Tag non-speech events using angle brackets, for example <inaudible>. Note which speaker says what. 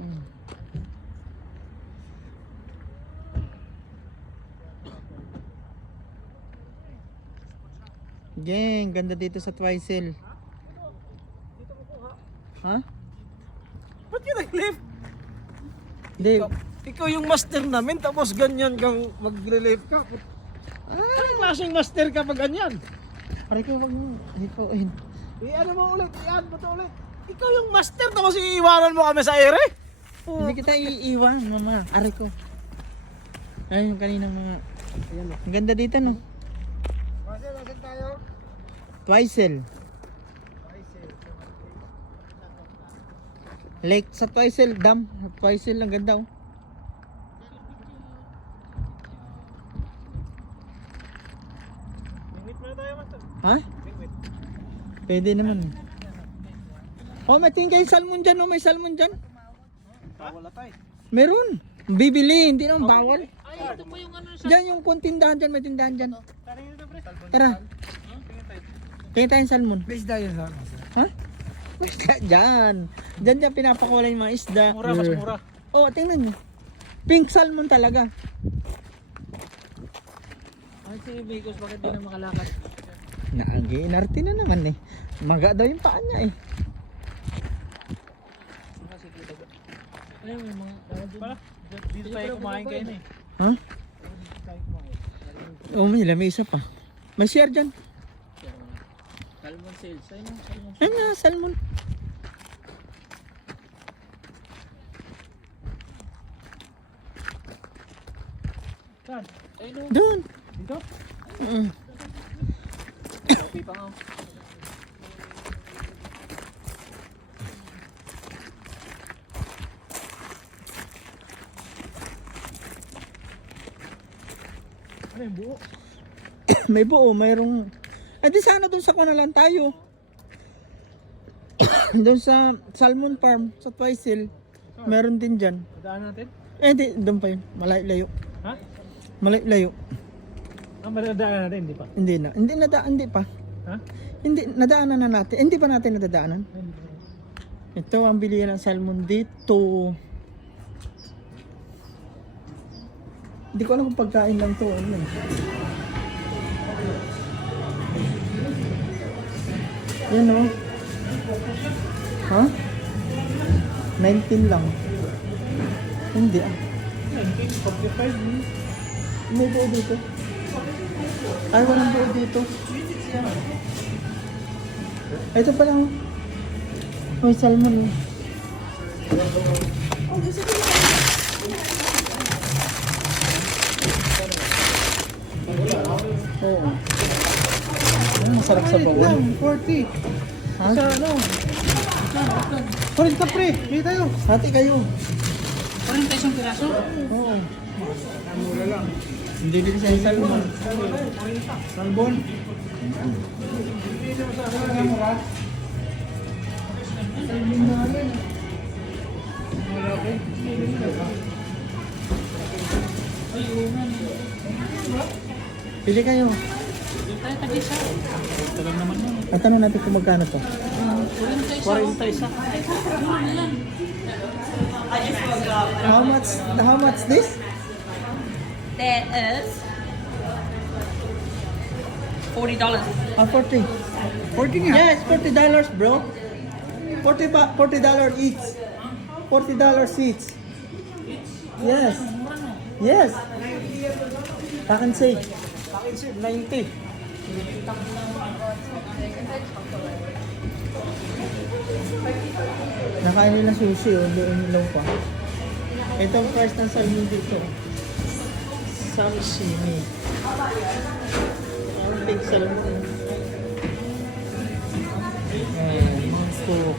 Speaker 1: Mm. Jeng, ganda dito sa Twisel. Ha?
Speaker 2: Ba't ka nag-lift?
Speaker 1: Hindi.
Speaker 2: Ikaw, ikaw yung master namin tapos ganyan kang mag-relief ka. Anong klaseng master ka pag ganyan?
Speaker 1: Aray ko, wag mo. Hikoin.
Speaker 2: Eh, ano mo ulit? Iyan mo to ulit. Ikaw yung master tapos iiwanan mo kami sa ere?
Speaker 1: Hindi kita iiwan, mama. Aray ko. Ay, yung kaninang mga...
Speaker 2: Ayan o.
Speaker 1: Ang ganda dito, no?
Speaker 2: Kasi nasan tayo?
Speaker 1: Twisel. Lake sa Twisel Dam. Twisel, ang ganda, oh. Ha? Pwede naman. Oh, may tingin kayo salmon dyan, oh. May salmon dyan.
Speaker 2: Wala tayo.
Speaker 1: Meron. Bibili, hindi naman bawal.
Speaker 3: Ay, ito po yung ano.
Speaker 1: Diyan yung kung tindahan dyan, may tindahan dyan.
Speaker 2: Tara dito pre.
Speaker 1: Tara. Tingin tayong salmon.
Speaker 2: Please tayo sa
Speaker 1: Ha? Isda <laughs> dyan. Dyan dyan pinapakulay yung mga isda.
Speaker 2: Mura, mas mura.
Speaker 1: Oh, tingnan nyo. Pink salmon talaga.
Speaker 3: Ay, si Bigos, bakit di na makalakad?
Speaker 1: Naagi, inarte na naman eh. Maga daw yung paa niya eh.
Speaker 3: Ay, may mga...
Speaker 2: Pala, dito tayo kumain kayo na eh.
Speaker 1: Ha? Oh, may lamesa pa. May share dyan.
Speaker 3: Salmon sales. Ay, no, salmon.
Speaker 1: Ayun nga, salmon.
Speaker 2: Saan?
Speaker 3: Ay, no.
Speaker 1: Doon.
Speaker 2: Dito?
Speaker 1: Mm.
Speaker 3: Coffee pa nga.
Speaker 2: Ano yung buo? <coughs>
Speaker 1: may buo, mayroong... Eh di sana doon sa kuna lang tayo. <coughs> doon sa Salmon Farm, sa Twisel. Meron din dyan.
Speaker 2: Madaan natin?
Speaker 1: Eh di, doon pa yun. Malayo-layo.
Speaker 2: Ha?
Speaker 1: Malayo-layo.
Speaker 2: Ah, madadaan natin, hindi pa.
Speaker 1: Hindi na. Hindi na hindi pa.
Speaker 2: Ha?
Speaker 1: Hindi, nadaanan na natin. Hindi pa natin nadadaanan. Ito ang bilihan ng salmon dito. Hindi ko alam kung pagkain lang to. Ano eh. Yan o. Ha? 19 lang. Hindi ah.
Speaker 2: 1945.
Speaker 1: May buo dito. Ay, walang buo dito. Ay, ito pa lang. May salmon. Oo. Ay, masarap sa bawal.
Speaker 2: 40.
Speaker 1: Ha?
Speaker 2: Sa ano? Parin ka pre, hindi tayo.
Speaker 1: Hati kayo.
Speaker 3: Parang tayo isang piraso.
Speaker 1: Oo.
Speaker 2: Mura lang.
Speaker 1: Hindi din siya yung salmon.
Speaker 2: Salbon.
Speaker 1: Pili kayo.
Speaker 3: Tayo tag-isa. Tagal naman yun.
Speaker 1: At tanong natin kung magkano to.
Speaker 3: Kurin tayo isa.
Speaker 2: 40 isa.
Speaker 1: How much, how much this?
Speaker 4: That is forty dollars.
Speaker 1: Ah, 40.
Speaker 2: 40 nga.
Speaker 1: Yes, 40 dollars, bro. 40 ba 40 dollar each. 40 dollars each. Yes. Yes. I can say.
Speaker 2: Akin sir, 90.
Speaker 1: Nakain nila sushi, oh. Doon ilaw pa. Ito ang price ng salmon dito. Sashimi. Ang big salmon. Ayan, mga cook.